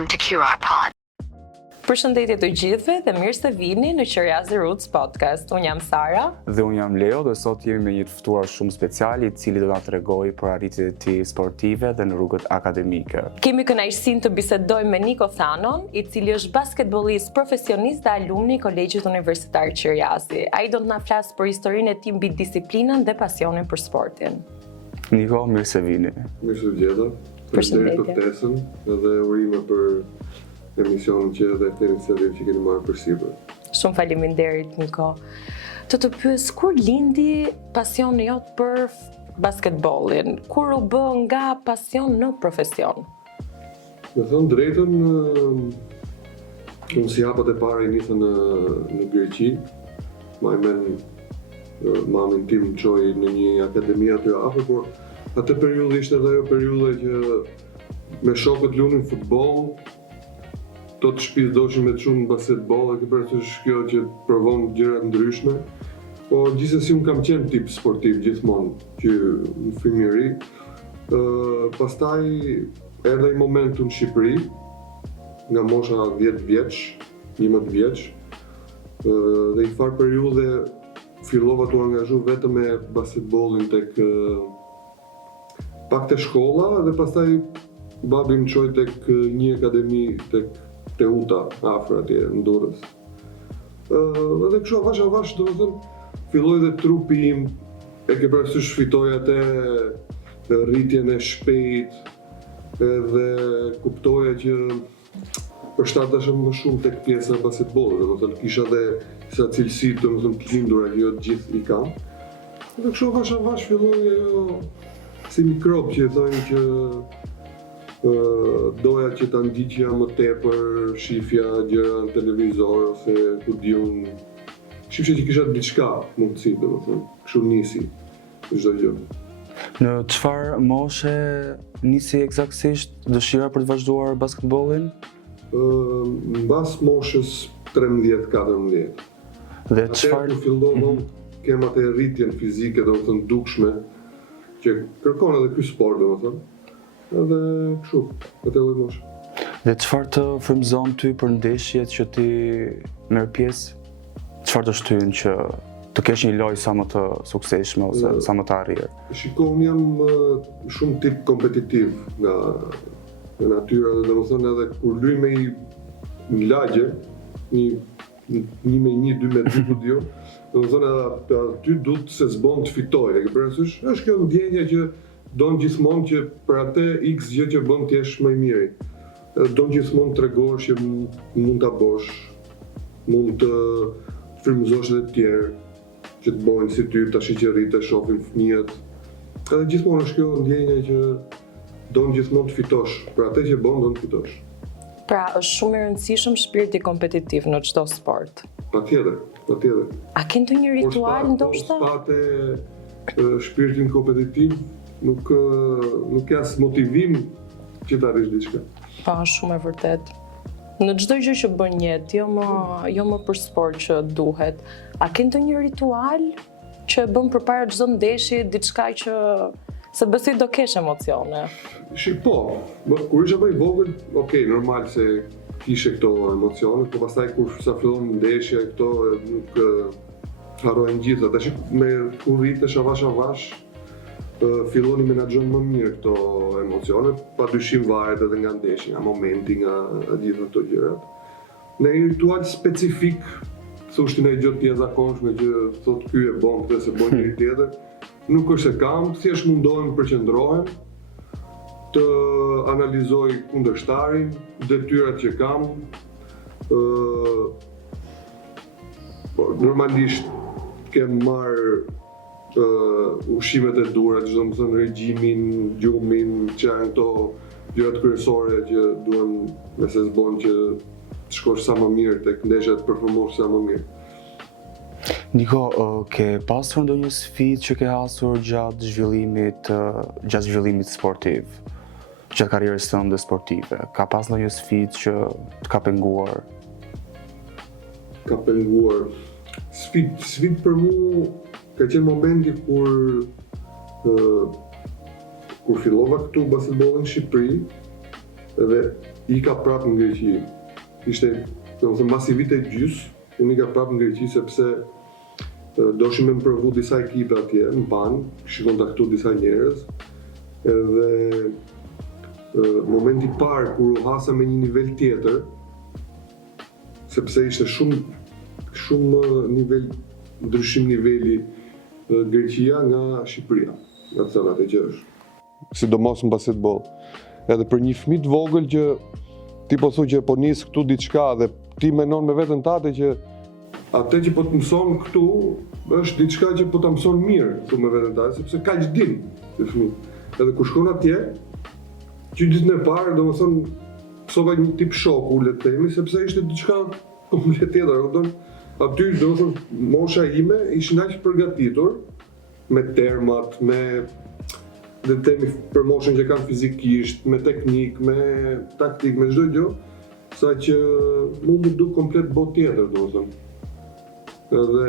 Welcome to QR Pod. Përshëndetje të gjithëve dhe mirë se vini në Qiriazi Roots Podcast. Unë jam Sara. Dhe unë jam Leo dhe sot jemi me një të ftuar shumë special i cili do na tregojë për arritjet e tij sportive dhe në rrugët akademike. Kemi kënaqësinë të bisedojmë me Niko Thanon, i cili është basketbollist profesionist dhe alumni i Kolegjit Universitar Qiriazi. Ai do të na flasë për historinë e tij mbi disiplinën dhe pasionin për sportin. Niko, mirë se vini. Mirë se vjeta. Përshëndetje. Për ftesën edhe urime për emisionin që dhe këtë iniciativë që keni marrë përsipër. Shumë faleminderit Niko. Të pyes, kur lindi pasioni jot për basketbollin? Kur u bë nga pasion në profesion? Me thënë drejtën, unë si hapat e para i nisën në Greqi. Mamin tim më çoi në një akademi aty afër, por atë periudhë ishte edhe ajo periudhë që me shokët lunin futboll, to të shtëpisë doshin me të shumë basketboll, e ke parasysh kjo që provon gjëra ndryshme. Po gjithsesi unë kam qenë tip sportiv gjithmonë që në fëmijëri. Pastaj erdhi një moment në Shqipëri, nga mosha 10 vjeç, 11 vjeç, dhe i farë periudhe fillova të angazhu vetëm me basketbollin tek pak te shkolla dhe pastaj babi më çoi tek një akademi tek Teuta afër atje në Durrës. Edhe kështu avash, domethënë filloi dhe trupi im, e ke parasysh fitoi atë rritjen e shpejt edhe kuptoja që përshtatesha më shumë tek pjesa e basketbollit, domethënë kisha dhe disa cilësi domethënë të lindura që jo të gjithë i kam. Edhe kështu avash filloi ajo si mikrob që thonë që doja që ta ndiqja më tepër, shifja gjëra në televizor ose ku diun. Shifja që kisha diçka mundësi, domethënë, kështu nisi çdo gjë. Në çfarë moshe nisi eksaktësisht dëshira për të vazhduar basketbollin? Mbas moshës 13-14. Dhe Atëherë çfarë kur fillova kem atë rritjen fizike, domethënë dukshme, që kërkon edhe ky sport, domethënë. Edhe kështu, atë lloj moshe. Dhe çfarë të frymëzon ty për ndeshjet që ti merr pjesë? Çfarë të shtyn që të kesh një lojë sa më të suksesshme ose sa më të arrirë? Shiko, unë jam shumë tip kompetitiv nga natyra dhe domethënë edhe kur luaj me një lagje, një me 2 me 2 ku diun, domethënë edhe aty duhet se s'bën të fitoj, e ke parasysh? Është kjo ndjenja që don gjithmonë që për atë X gjë që bën ti jesh më i miri. Don gjithmonë tregosh që mund ta bësh, mund të frymëzosh edhe të tjerë që të bëjnë si ty, tash që rritë, shohin fëmijët. Edhe gjithmonë është kjo ndjenja që don gjithmonë të fitosh, për atë që bën don të fitosh. Pra, është shumë i rëndësishëm shpirti kompetitiv në çdo sport. Patjetër. A ke ndonjë ritual ndoshta? Po spate shpirtin kompetitiv nuk ka as motivim që të arrish diçka. Po, shumë e vërtet. Në çdo gjë që bën jetë, jo më për sport që duhet. A ke ndonjë ritual që e bën përpara çdo ndeshje, diçka që se besoj do kesh emocione? Po, kur isha më i vogël, okay, normal se kishe këto emocione, po pastaj kur sa fillon ndeshja këto nuk harrojnë gjitha. Tash kur rritesh avash, filloni menaxhon më mirë këto emocione, padyshim varet edhe nga ndeshja, nga momenti, nga gjitha këto gjërat. Në një ritual specifik, thoshti në gjë të jashtëzakonshme që thotë ky e bën këtë se bën njëri tjetër, nuk është se kam, thjesht mundohem të përqendrohem, të analizoj kundërshtarin, detyrat që kam. Normalisht kem marrë ushqimet e dura, që do të thënë regjimin, gjumin, që janë këto gjërat kryesore që duhen nëse s'bën që të shkosh sa më mirë tek ndeshja, të performosh sa më mirë. Niko, ke pasur ndonjë sfidë që ke hasur gjatë zhvillimit sportiv, gjatë karrierës tënde sportive? Ka pas ndonjë sfidë që të ka penguar? Ka penguar. Sfidë për mua ka qenë momenti kur fillova këtu basketbollin në Shqipëri, edhe ika prapë në Greqi. Ishte, domethënë mbasi vite gjys, unë ika prapë në Greqi sepse doshim me më provu disa ekipe atje, më panë, kishim kontaktu disa njerëz, edhe momenti i parë kur u hasa me një nivel tjetër, sepse ishte shumë ndryshim niveli Greqia nga Shqipëria, nga të thënat e që është. Sidomos në basketbol. Edhe për një fëmijë të vogël që ti po thu që po nis këtu diçka dhe ti menon me veten tate që atë që po të mëson këtu është diçka që po ta mëson mirë këtu me veten tate, sepse kaq din ti fëmijë. Edhe kur shkon atje, që ditën e parë, domethënë psova një tip shoku, le të themi, sepse ishte diçka komplet tjetër, kupton? Aty domethënë mosha ime ishin aq përgatitur me termat, me dhe të themi për moshën që kanë fizikisht, me teknik, me taktik, me çdo gjë, sa që mund të duk komplet botë tjetër, domethënë. Edhe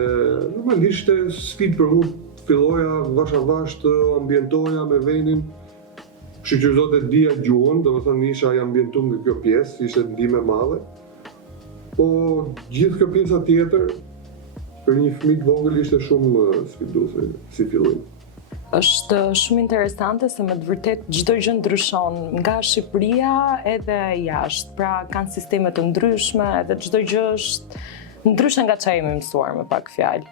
normalisht ishte sfidë për mua, filloja vash të ambientoja me vendin, shoqërozote dija gjuhën, domethënë isha i ambientuar nga kjo pjesë, ishte ndihmë e madhe. Po gjithë kjo pjesa tjetër për një fëmijë të vogël ishte shumë sfiduese si fillim. Është shumë interesante se me të vërtet çdo gjë ndryshon nga Shqipëria edhe jashtë. Pra kanë sisteme të ndryshme edhe çdo gjë është ndryshe nga çfarë jemi mësuar me pak fjalë.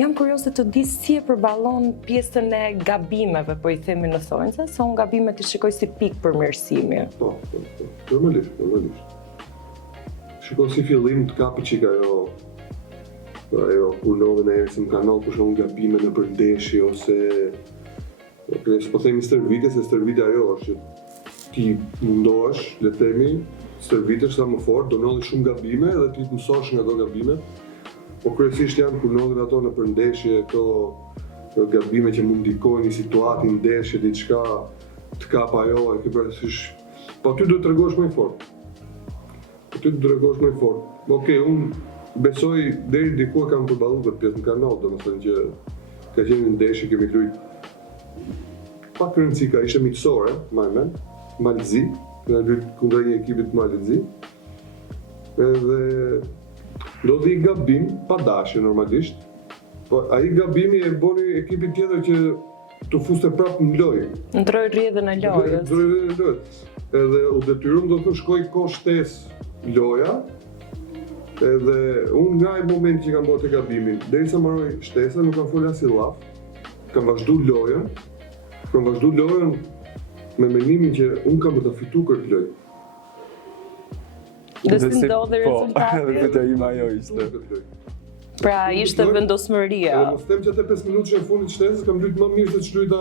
Jam kurioze të di si e përballon pjesën e gabimeve, po i themi në thonjse, se unë gabimet i shikoj si pikë përmirësimi. Po. Normalisht. Shikoj si fillim të kapi çika ajo kur lodhen e si më kanal për shumë gabime në përndeshje ose po themi stërvitje, se stërvitja ajo është që ti mundohesh, le të themi, stërvitesh sa më fort, do ndodhin shumë gabime dhe ti të mësosh nga ato gabime. Po kryesisht janë kur ndodhin ato në përndeshje, ato gabime që mund ndikojnë një situatë, një ndeshje, diçka të kap ajo, e ke parasysh. Po aty duhet të tregosh më fort. Okej, unë besoj deri diku e kam përballuar këtë pjesë në kanal, domethënë që ka qenë një ndeshje kemi luajtur pak rëndësi ka ishte miqësore, Malzi, në luajtur kundër një ekipi të Malzi. Edhe ndodhi gabim pa dashje normalisht. Po ai gabimi e boni ekipin tjetër që të fuste prapë në lojë. Ndroi rrjedhën e lojës. Edhe u detyruam do të shkoj kohë shtesë loja. Edhe unë nga e moment që kam bërë të gabimin, derisa mbaroj shtesën, nuk kam folur as i llaf. Kam vazhdu lojën me mendimin që unë kam të fituar këtë lojë. Dhe si ndodhi rezultati? Edhe këtë ime ajo ishte. Pra ishte vendosmëria. Edhe mos them që atë 5 minutë që në fundit shtesës kam luajtur më mirë se ç'luajta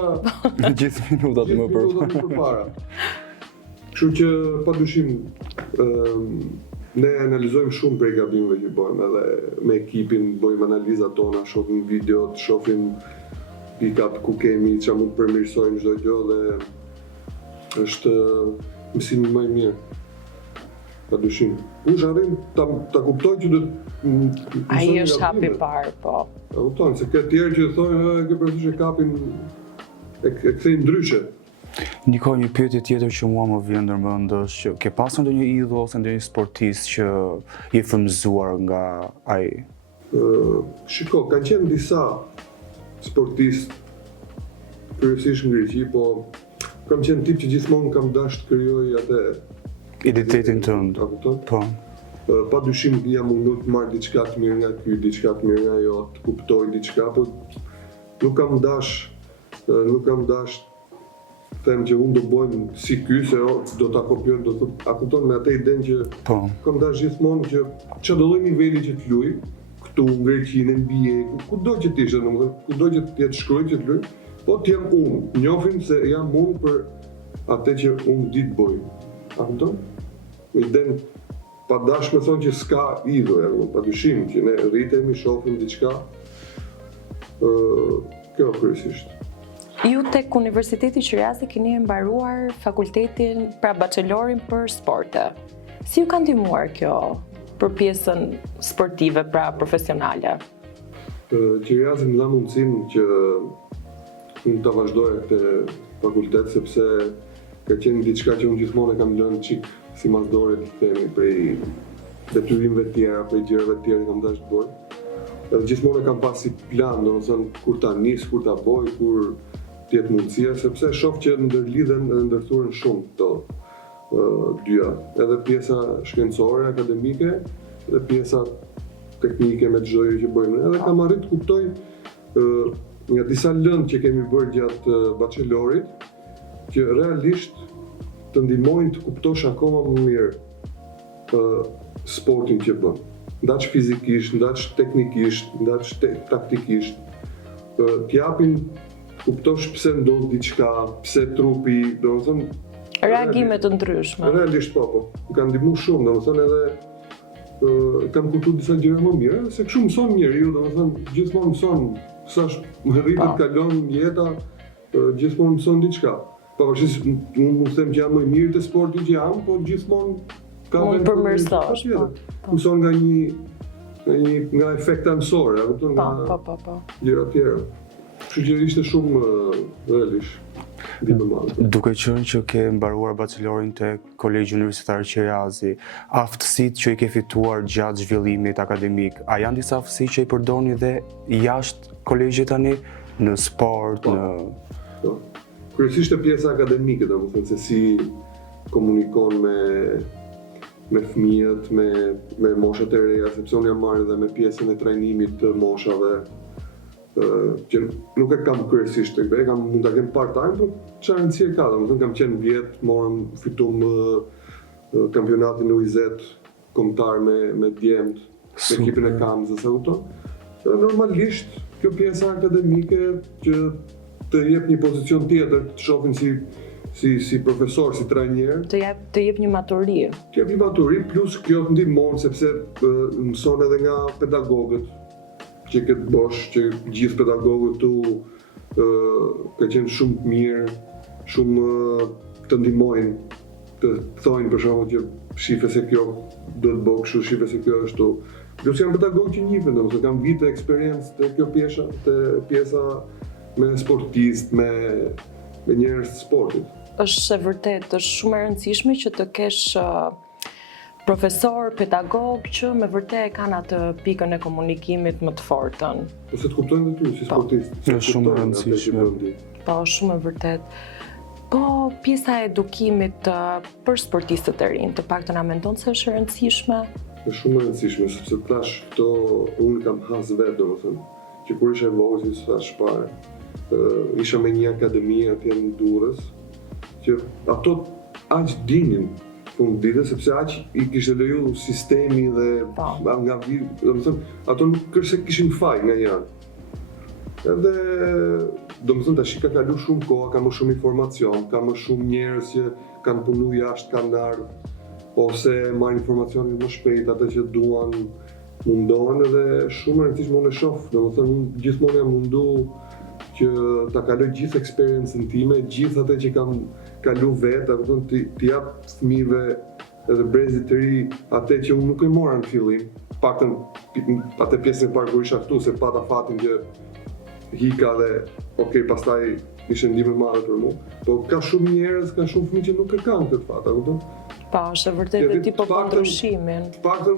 Gjithë minutat më përpara. Kështu që padyshim ne analizojmë shumë prej gabimeve që bëjmë, edhe me ekipin bëjmë analizat tona, shohim videot, shohim pick-up ku kemi, çfarë mund të përmirësojmë çdo gjë dhe është mësimi më i mirë. Padyshim. Unë arrim ta kuptoj që do të ai është hapi i parë, po. E kupton se ka të tjerë që thonë që përse e kapin e kthejnë ndryshe. Niko, një pyetje tjetër që mua më vjen ndërmend është që ke pasur ndonjë idhull ose ndonjë sportist që je frymëzuar nga ai? Shiko, kanë qenë disa sportistë kryesisht në Greqi, po kam qenë tip që gjithmonë kam dashur të krijoj atë identitetin tënd. Po. Padyshim jam mundur të marr diçka të mirë nga ky, diçka të mirë nga ajo, të kuptoj diçka, po nuk kam dash them që unë do bëjmë si ky, se do ta kopjojmë, do të a kupton me atë idenë që kam dash gjithmonë që çdo lloj niveli që të luaj, këtu në Greqi, në NBA, kudo që të ishte, domethënë, kudo që të jetë shkruaj që të luaj, po të jam unë, njohin se jam unë për atë që unë di të bëj. A kupton? Me idenë pa dash me thonë që s'ka idhull, padyshim që ne rritemi, shohim diçka. Kjo kryesisht. Ju tek Universiteti Qiriasi keni mbaruar fakultetin, pra bachelorin për sporte. Si ju ka ndihmuar kjo për pjesën sportive, pra profesionale? Qiriasi më dha mundësinë që unë ta vazhdoja këtë fakultet sepse ka qenë diçka që unë gjithmonë e kam lënë çik si masdore të themi prej detyrimeve të tjera, prej gjërave të tjera që kam dashur të bëj. Edhe gjithmonë e kam pas si plan, domethënë kur ta nis, kur ta bëj, kur të jetë mundësia, sepse shoh që ndërlidhen dhe ndërthuren shumë këto dyja. Edhe pjesa shkencore, akademike, dhe pjesa teknike me çdo gjë që bëjmë. Edhe kam arritur të kuptoj nga disa lëndë që kemi bërë gjatë bachelorit, që realisht të ndihmojnë të kuptosh akoma më mirë sportin që bën. Ndaç fizikisht, ndaç teknikisht, ndaç taktikisht, t'japin kuptosh pse ndodh diçka, pse trupi, domethënë reagime të ndryshme. Realisht po. Më kanë ndihmuar shumë, domethënë edhe kam kuptuar disa gjëra më mirë, se kështu mëson njeriu, domethënë gjithmonë mëson, sa rritet kalon jeta, gjithmonë mëson diçka. Pavarësisht unë mund të them që jam më i mirë te sporti që jam, po gjithmonë mund përmirësosh. Mëson nga efekte mësore, a kupton, nga gjëra të tjera. Kështu që ishte shumë realisht ndihmë madhe. Duke qenë që ke mbaruar bachelorin te Kolegji Universitar Qirazi, aftësitë që i ke fituar gjatë zhvillimit akademik, a janë disa aftësi që i përdorni dhe jashtë kolegjit tani në sport, Po. Kryesisht e pjesa akademike, domethënë se si komunikon me fëmijët, me moshat e reja, sepse unë jam marrë edhe me pjesën e trajnimit të moshave, që nuk e kam kryesisht tek be, mund ta kem part-time, por çfarë rëndësie ka, domethënë kam qenë vjet, fitum kampionatin U20 kombëtar me djemt, me ekipin e Kamzës, a kupton? Normalisht kjo pjesa akademike që të jep një pozicion tjetër, të shohin si profesor, si trajner. Të jep një maturi. Të jep një maturi, plus kjo të ndihmon sepse mëson edhe nga pedagogët, që këtë bosh, që gjithë pedagogët tu ka qenë shumë të mirë, shumë të ndihmojnë, të thojnë për shembull që shife se kjo do të bëj kështu, shife se kjo është ashtu. Plus janë pedagogë që njihen, domethënë kanë vite eksperiencë te kjo pjesa me sportistë, me njerëz të sportit. Është është shumë e rëndësishme që të kesh profesor, pedagog që me vërtet kanë atë pikën e komunikimit më të fortën. Po se të kuptojnë dhe ty si sportist. Është shumë e rëndësishme. Po, shumë e vërtet. Po, pjesa e edukimit për sportistët e rinj, të paktën a mendon se është e rëndësishme? Është shumë e rëndësishme, sepse tash këto unë kam has vetë, domethënë, që kur isha e vogël, si thash parë, isha me një akademi atje në Durrës, që ato aq dinin fund ditës, sepse aq i kishte leju sistemi dhe nga domethënë ato nuk është se kishin faj nga janë. Edhe domethënë tash ka kalu shumë kohë, ka më shumë informacion, ka më shumë njerëz që kanë punu jashtë, kanë ardhur, ose marrin informacionin më shpejt, atë që duan mundohen, edhe shumë e rëndësishme unë e shoh, domethënë unë gjithmonë jam mundu që ta kaloj gjithë eksperiencën time, gjithë atë që kam kalu vetë, t'i jap fëmijëve edhe brezit të ri atë që unë nuk e mora në fillim, paktën atë pjesën e parë kur isha këtu, se pata fatin që hika dhe pastaj ishte ndihmë e madhe për mua. Po ka shumë njerëz, ka shumë fëmijë që nuk e kanë këtë fat, a kupton? Po, është vërtet dhe ti po ndryshimin. Të paktën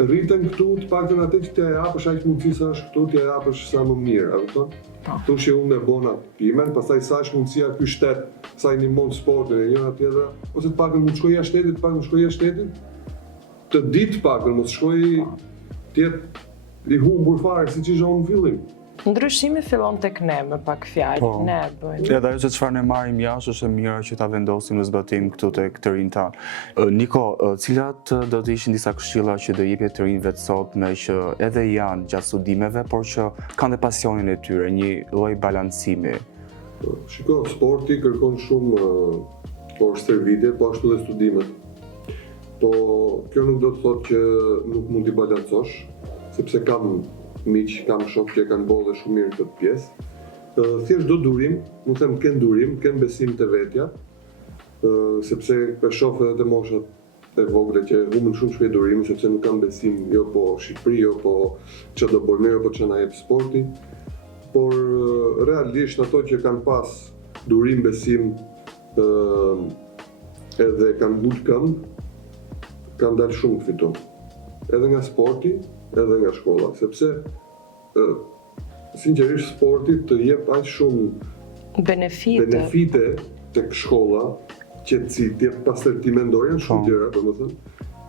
rriten këtu, të paktën atë që t'ja japësh aq mundësi sa është këtu, t'ja japësh sa më mirë, a kupton? Këtu që unë e bona timen, pastaj sa është mundësia ky shtet, sa i ndihmon sportin e njëra tjetra, ose të paktën mund të shkojë jashtë shtetit, të paktën shkojë jashtë shtetit, të ditë paktën mos shkojë të jetë i humbur fare siç ishte unë në fillim. Ndryshimi fillon tek ne me pak fjalë, ne e bëjmë. Edhe ajo që çfarë ne marrim jashtë është e mira që ta vendosim në zbatim këtu tek të rinjt tanë. Niko, cilat do të ishin disa këshilla që do jepje të rinjve të sotme që edhe janë gjatë studimeve, por që kanë dhe pasionin e tyre, një lloj balancimi? Shiko, sporti kërkon shumë por stërvitje, po ashtu dhe studimet. Po kjo nuk do të thotë që nuk mund t'i balancosh, sepse kam miq, kam shok që kanë bollë shumë mirë këtë pjesë. Thjesht do durim, mund të them ken durim, ken besim te vetja, sepse e shoh edhe te moshat e vogla që humbin shumë shpejt durimin, sepse nuk kanë besim jo po Shqipëri, jo po çfarë do bëjmë, jo po çfarë na jep sporti. Por realisht ato që kanë pas durim, besim edhe kanë ngul këmbë, kanë dalë shumë të fiton. Edhe nga sporti, edhe nga shkolla, sepse sinqerisht sporti të jep aq shumë benefite tek shkolla, qetësi, të jep pastaj ti mendoj janë shumë gjëra, domethënë.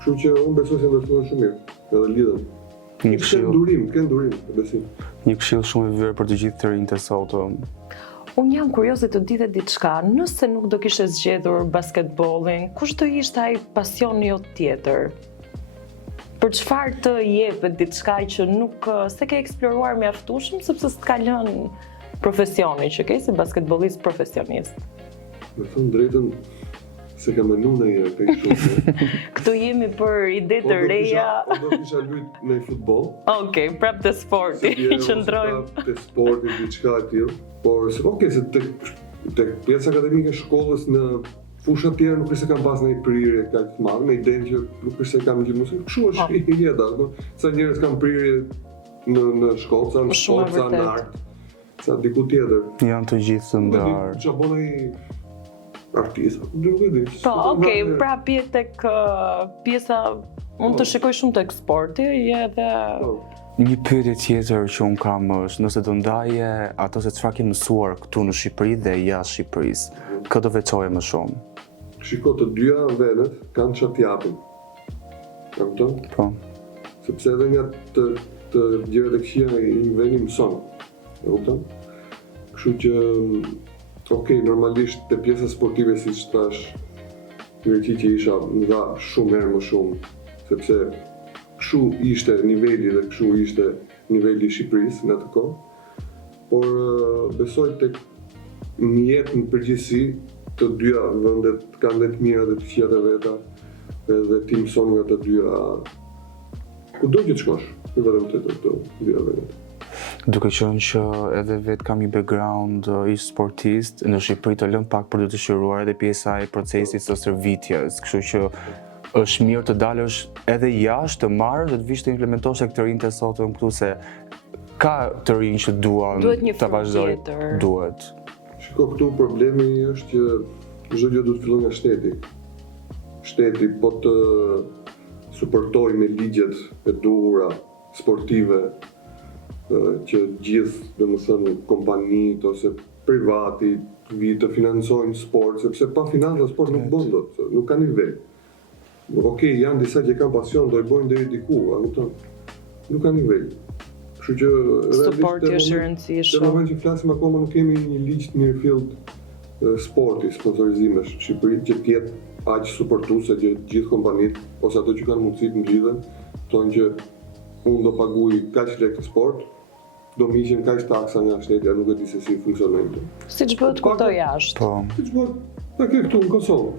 Kështu që unë besoj se ndërtohen shumë mirë, edhe lidhen. Një Të kenë durim, besim. Një këshill shumë i vërë për të gjithë të rinjtë e sot. Unë jam kurioze të di dhe diçka, nëse nuk do kishe zgjedhur basketbollin, kush do ishte ai pasioni jot tjetër? Për çfarë të jepet diçka që nuk se ke eksploruar mjaftueshëm sepse s'ka lënë profesioni që ke si basketbollist profesionist? Me thënë drejtën, se kam menu në një tek shumë. Këtu jemi për ide të reja. Po do kisha lyp në futboll. Okej, prap të sporti, qëndrojmë. Te sporti, diçka e tillë. Por, se tek pjesa akademike e shkollës në fusha tjera nuk është se kam pas ndonjë prirje kaq të madhe, me idenë që nuk është se kam gjithmonë. Kështu është jeta, sa njerëz kanë prirje në shkollë, sa në sport, sa në art, sa diku tjetër. Janë të gjithë të ndarë. Çfarë bën ai artist, nuk e di. Po, okej, pra tek pjesa unë të shikoj shumë tek sporti, edhe Një pyetje tjetër që unë kam është, nëse do ndaje ato se çfarë ke mësuar këtu në Shqipëri dhe jashtë Shqipërisë, kë do veçoje më shumë? Shiko, të dyja vendet kanë çfarë t'japin. E kupton? Po. Sepse edhe nga të gjërat e këqija i veni mëson. E kupton? Kështu që normalisht te pjesa sportive siç thash, Greqi që isha nga shumë herë më shumë, sepse kështu ishte niveli dhe kështu ishte niveli i Shqipërisë në atë kohë. Por besoj tek një jetë në përgjithësi të dyja vendet kanë dhe të mira dhe të këqija të veta, edhe ti mëson nga të dyja kudo që të shkosh, jo vetëm të dyja vendet. Duke qenë që edhe vetë kam një background ish sportist, në Shqipëri të lëm pak për të dëshiruar edhe pjesa e procesit së stërvitjes, kështu që është mirë të dalësh edhe jashtë, të marrë dhe të vish të implementosh këtë rinjtë e sotëm këtu se ka të rinj që duan të vazhdoj. Duhet. Shiko, këtu problemi është që çdo gjë duhet të fillojë nga shteti. Shteti po të suportojë me ligjet e duhura sportive që gjithë, domethënë, kompanitë ose privati të financojnë sport, sepse pa financa sport nuk bën dot, nuk ka nivel. Okej, janë disa që kanë pasion, do i bojnë deri diku, a kupton? Nuk ka nivel. Kështu që suporti është i rëndësishëm. Në moment që flasim akoma nuk kemi një ligj të Mirfield sporti, sponsorizimesh, Shqipëri që të jetë aq suportuese që gjithë kompanitë ose ato që kanë mundësi të ngjiten, thonë që unë do paguaj kaq lekë sport, do më hiqen kaq taksa nga shteti, a nuk e di se si funksionojnë. Siç bëhet këto jashtë. Po. Siç bëhet tek këtu në Kosovë.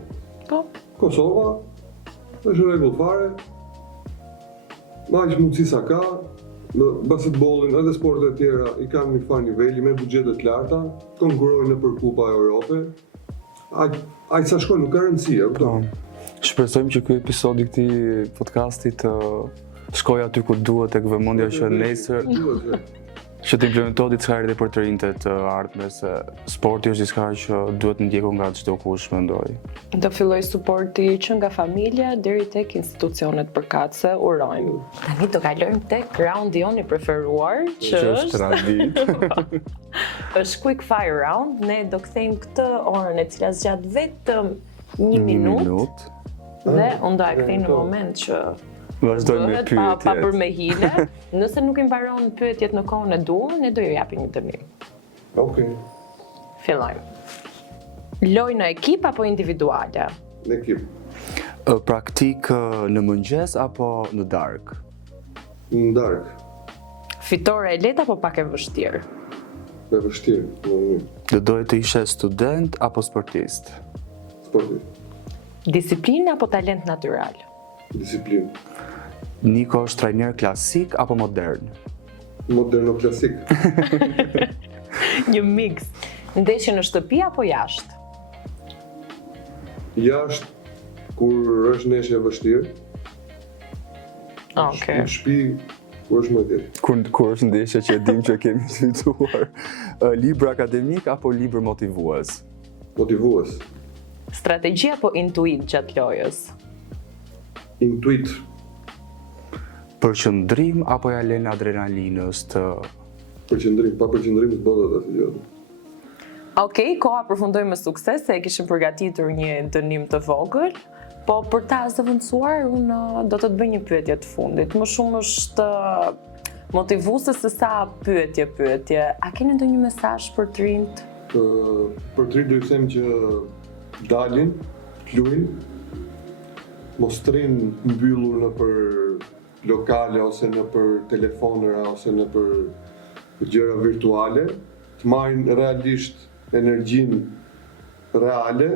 Po. Kosova është rregull fare. Aq mundësi sa ka, në basketbollin edhe sportet e tjera i kanë një farë niveli me buxhete të larta, konkurrojnë nëpër Kupa e Europës. Aq sa shkojnë nuk ka rëndësi, e kupton? Shpresojmë që ky episod i këtij podcasti të shkojë aty ku duhet tek vëmendja që nesër që të implementohet diçka edhe për të rinjtë të ardhme, se sporti është diçka që duhet ndjekur nga çdo kush, mendoj. Do filloj suporti që nga familja deri tek institucionet përkatëse, urojmë. Tani do kalojmë tek raundi jon i preferuar, që është tradit. është quick fire round. Ne do kthejmë këtë orën e cila zgjat vetëm 1 minutë. Dhe unë do e kthej në moment që vazhdojmë me pyetjet. Pa për me hile. Nëse nuk i mbaron pyetjet në kohën e duhur, ne do ju japim një dënim. Okej. Fillojmë. Lojë në ekip apo individuale? Në ekip. Praktik në mëngjes apo në darkë? Në darkë. Fitore e lehtë apo pak e vështirë? E vështirë. Do doje të ishe student apo sportist? Sportist. Disiplinë apo talent natyral? Disiplinë. Niko është trajner klasik apo modern? Moderno klasik. Një mix. Ndeshje në shtëpi apo jashtë? Jashtë, kur është ndeshje e vështirë. Okej. Në shtëpi, kur është më lehtë. Kur është ndeshje që e dim që kemi fituar. Libër akademik apo libër motivues? Motivues. Strategji apo intuit gjatë lojës? Intuit. Përqendrim apo ja lën adrenalinës të Përqendrim, pa përqendrim s'bën atë gjë. Okej, koha përfundoi me sukses se e kishim përgatitur një dënim të vogël, po për ta zëvendësuar unë do të bëj një pyetje të fundit. Më shumë është motivuese se sa pyetje. A keni ndonjë mesazh për të rinjt? Për të do të them që dalin, luajnë, mos rrinë mbyllur në për lokale ose në për telefonera ose në për gjëra virtuale, të marrin realisht energjinë reale,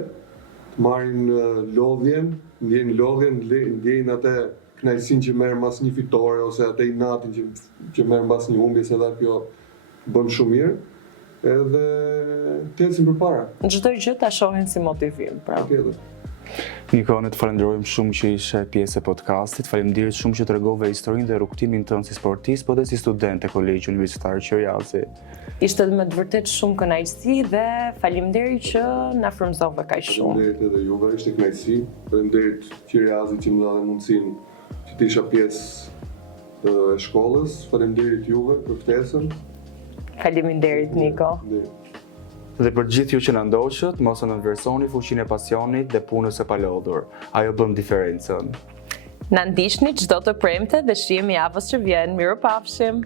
të marrin lodhjen, ndjejnë atë kënaqësinë që merr mbas një fitore ose atë inatin që merr mbas një humbje, se edhe kjo bën shumë mirë, edhe të ecin përpara. Çdo gjë ta shohin si motivim, pra. Tjetër. Niko, ne të falenderojmë shumë që ishe pjesë e podcastit. Faleminderit shumë që tregove historinë dhe rrugtimin tënd si sportist, po dhe si student e Kolegjit Universitar Qiriazi. Ishte me të vërtet shumë kënaqësi dhe faleminderit që na frymëzove kaq shumë. Faleminderit edhe juve, ishte kënaqësi. Faleminderit Qiriazit që më dha mundësinë që të isha pjesë e shkollës. Faleminderit juve për ftesën. Faleminderit Niko. Dhe për gjithë ju që na ndoqët, mos e nënversoni fuqinë e pasionit dhe punës së palodhur. Ajo bën diferencën. Na ndiqni çdo të premte dhe shihemi javës që vjen. Mirupafshim.